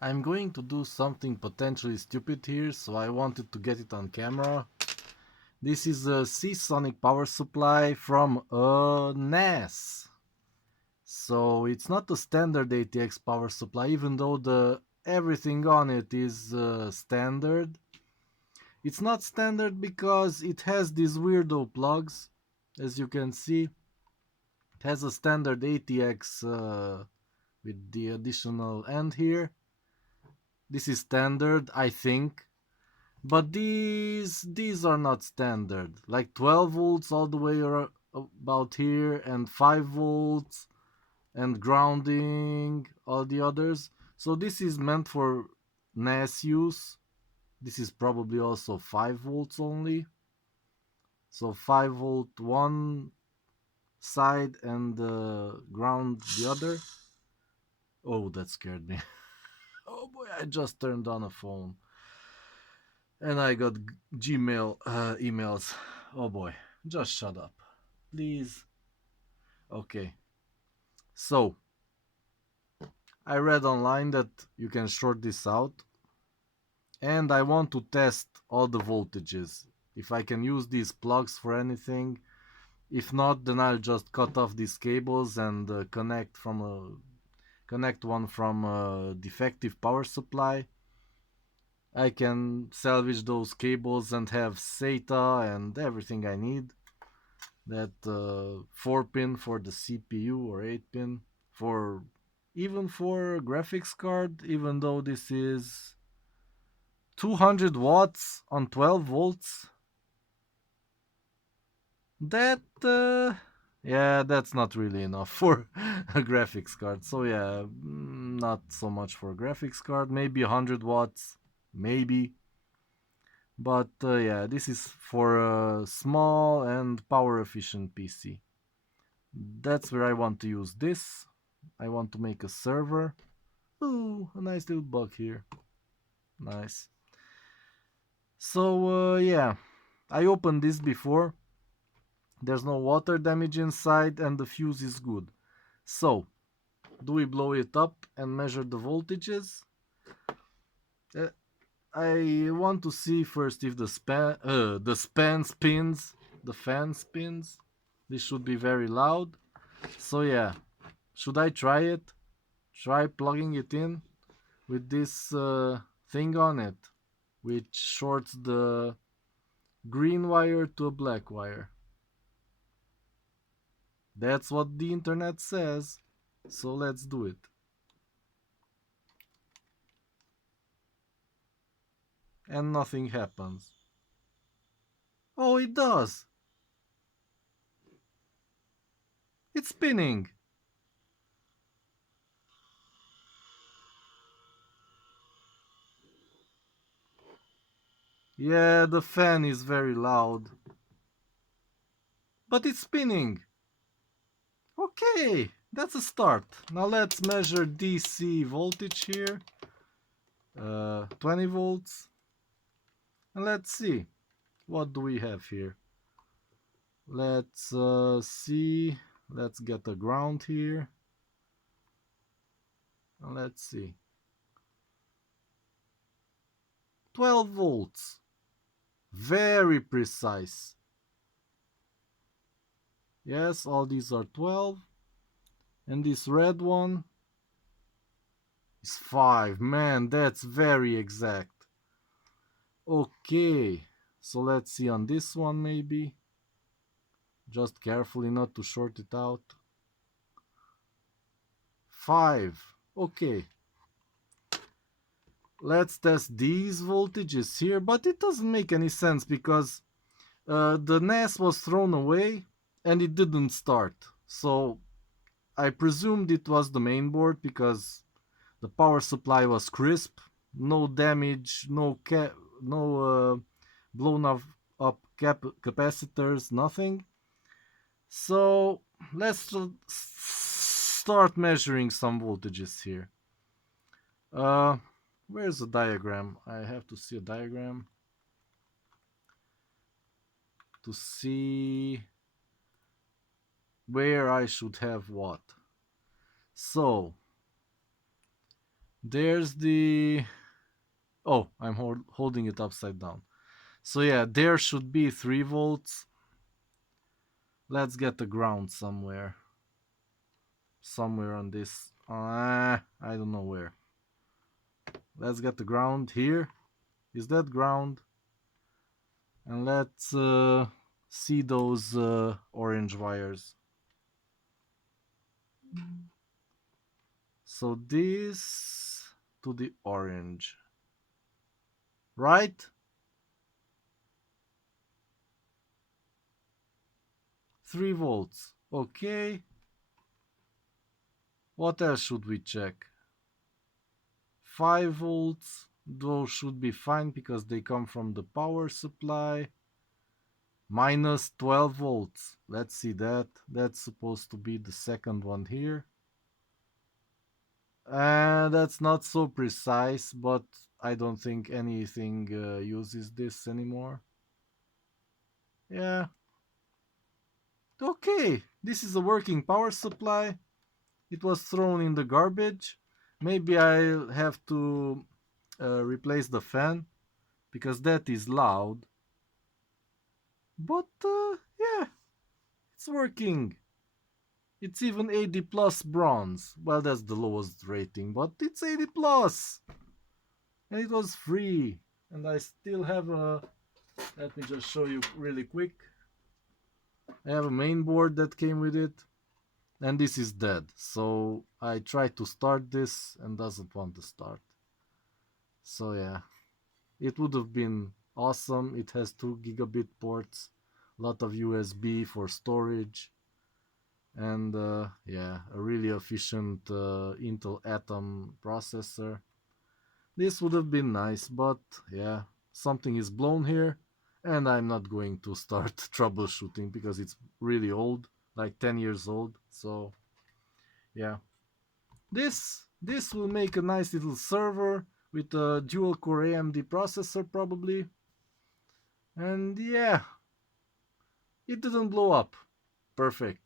I'm going to do something potentially stupid here, so I wanted to get it on camera. This is a Seasonic power supply from a NAS. So it's not a standard ATX power supply, even though the everything on it is standard. It's not standard because it has these weirdo plugs. As you can see, it has a standard ATX with the additional end here. This is standard, I think. But these are not standard. Like 12 volts all the way about here, and 5 volts, and grounding all the others. So this is meant for NAS use. This is probably also 5 volts only. So 5 volt one side and ground the other. Oh, that scared me. Oh boy, I just turned on a phone and I got Gmail emails. Oh boy, just shut up, please. Okay, so I read online that you can short this out, and I want to test all the voltages. If I can use these plugs for anything. If not, then I'll just cut off these cables and connect one from a defective power supply. I can salvage those cables and have SATA and everything I need. That 4 pin for the CPU or 8 pin for even for graphics card, even though this is 200 watts on 12 volts. That yeah, that's not really enough for a graphics card. So yeah, not so much for a graphics card. Maybe 100 watts, maybe. But yeah, this is for a small and power efficient PC. That's where I want to use this. I want to make a server. Ooh, a nice little bug here. Nice. So yeah, I opened this before. There's no water damage inside and the fuse is good. So, do we blow it up and measure the voltages? Uh, I want to see first if the fan spins. This should be very loud. So yeah, should I try it? Try plugging it in with this thing on it, which shorts the green wire to a black wire. That's what the internet says. So let's do it. And nothing happens. Oh, it does! It's spinning! Yeah, the fan is very loud. But it's spinning! Okay, that's a start. Now let's measure DC voltage here. 20 volts. And let's see. What do we have here? Let's see. Let's get a ground here. Let's see. 12 volts. Very precise. Yes, all these are 12. And this red one is 5. Man, that's very exact. Okay, so let's see on this one maybe. Just carefully not to short it out. 5. Okay. Let's test these voltages here, but it doesn't make any sense because the NAS was thrown away and it didn't start. So I presumed it was the main board because the power supply was crisp, no damage, no blown up capacitors, nothing. So let's start measuring some voltages here. Uh, where's the diagram? I have to see a diagram to see where I should have what. So There's the... Oh, I'm holding it upside down. So yeah, there should be 3 volts. Let's get the ground somewhere. Somewhere on this. I don't know where. Let's get the ground here. Is that ground? And let's see those orange wires. So this to the orange. Right? 3 volts. Okay. What else should we check? 5 volts. Those should be fine because they come from the power supply. Minus 12 volts. Let's see that. That's supposed to be the second one here. And that's not so precise, but I don't think anything uses this anymore. Yeah. Okay, this is a working power supply. It was thrown in the garbage. Maybe I'll have to replace the fan because that is loud. But yeah, it's working. It's even 80 plus bronze. Well, that's the lowest rating, but it's 80 plus. And it was free. And I still have a... Let me just show you really quick. I have a main board that came with it. And this is dead. So I tried to start this and doesn't want to start. So yeah, it would have been awesome. It has 2 gigabit ports, a lot of USB for storage, and yeah, a really efficient Intel Atom processor. This would have been nice, but yeah, something is blown here, and I'm not going to start troubleshooting because it's really old, like 10 years old. So yeah, this will make a nice little server with a dual core AMD processor probably. And yeah, it didn't blow up. Perfect.